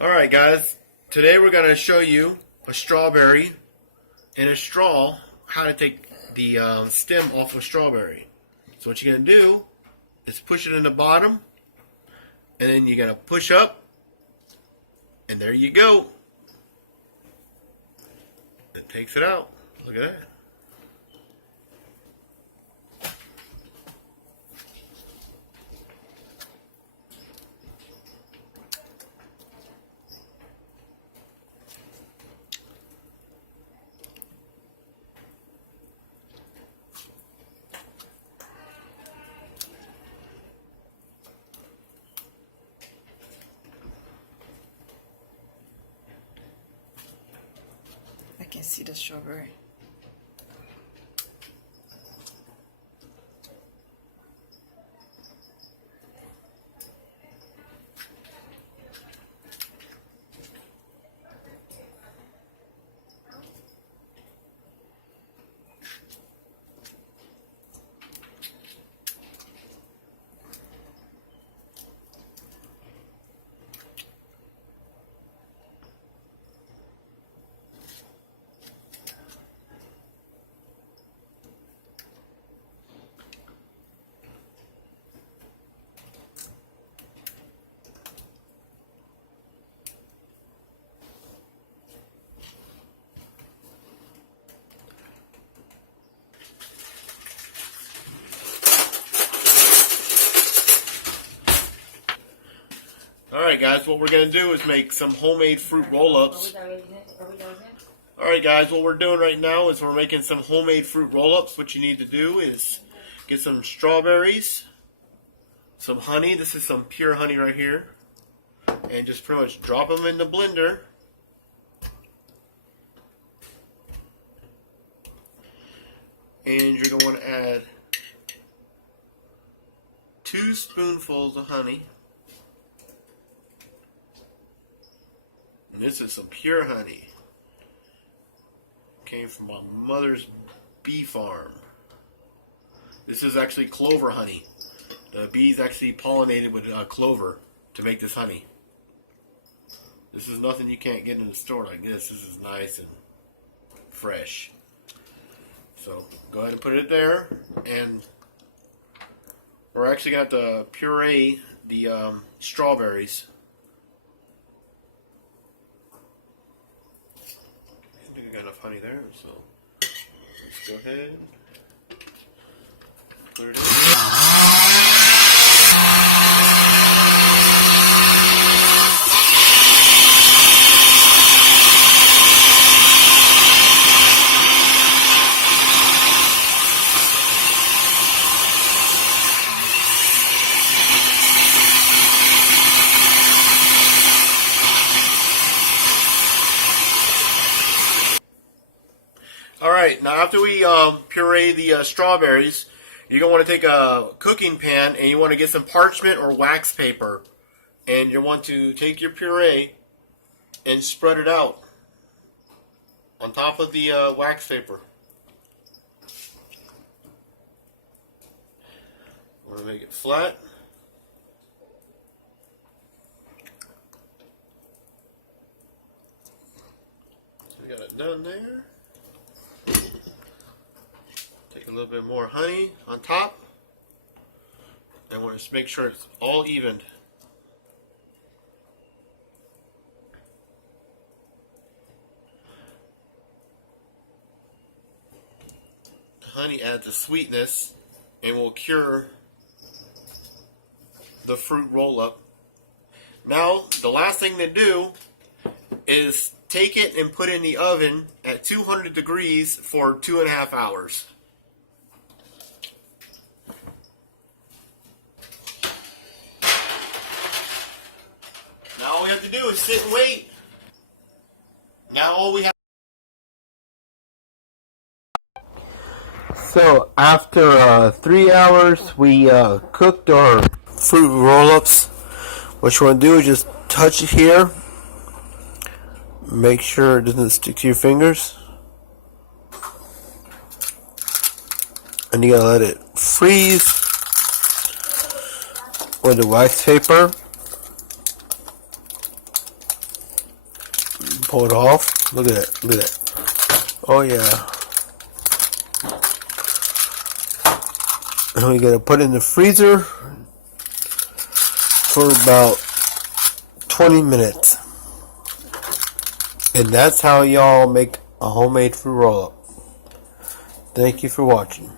Alright guys, today we're going to show you a strawberry in a straw, how to take the stem off a strawberry. So what you're going to do is push it in the bottom, and then you're going to push up, and there you go. It takes it out. Look at that. I can see the strawberry. Alright guys, what we're going to do is make some homemade fruit roll-ups. Alright guys, what we're doing right now is we're making some homemade fruit roll-ups. What you need to do is get some strawberries, some honey. This is some pure honey right here. And just pretty much drop them in the blender. And you're going to want to add 2 spoonfuls of honey. And this is some pure honey. Came from my mother's bee farm. This is actually clover honey. The bees actually pollinated with clover to make this honey. This is nothing you can't get in the store like this. This is nice and fresh. So go ahead and put it there. And we're actually going to have to puree the strawberries. I think I got enough honey there, so let's go ahead and put it in. Alright, now after we puree the strawberries, you're going to want to take a cooking pan and you want to get some parchment or wax paper. And you want to take your puree and spread it out on top of the wax paper. Want to make it flat. So we got it done there. Take a little bit more honey on top. And want to make sure it's all evened. Honey adds a sweetness and will cure the fruit roll-up. Now, the last thing to do is take it and put it in the oven at 200 degrees for 2.5 hours. Now all we have to do is sit and wait. Now all we have. So after 3 hours, we cooked our fruit roll-ups. What you want to do is just touch it here. Make sure it doesn't stick to your fingers. And you gotta let it freeze with the wax paper. pull it off. Look at that. Look at that. Oh yeah. And we gotta put it in the freezer for about 20 minutes. And that's how y'all make a homemade fruit roll-up. Thank you for watching.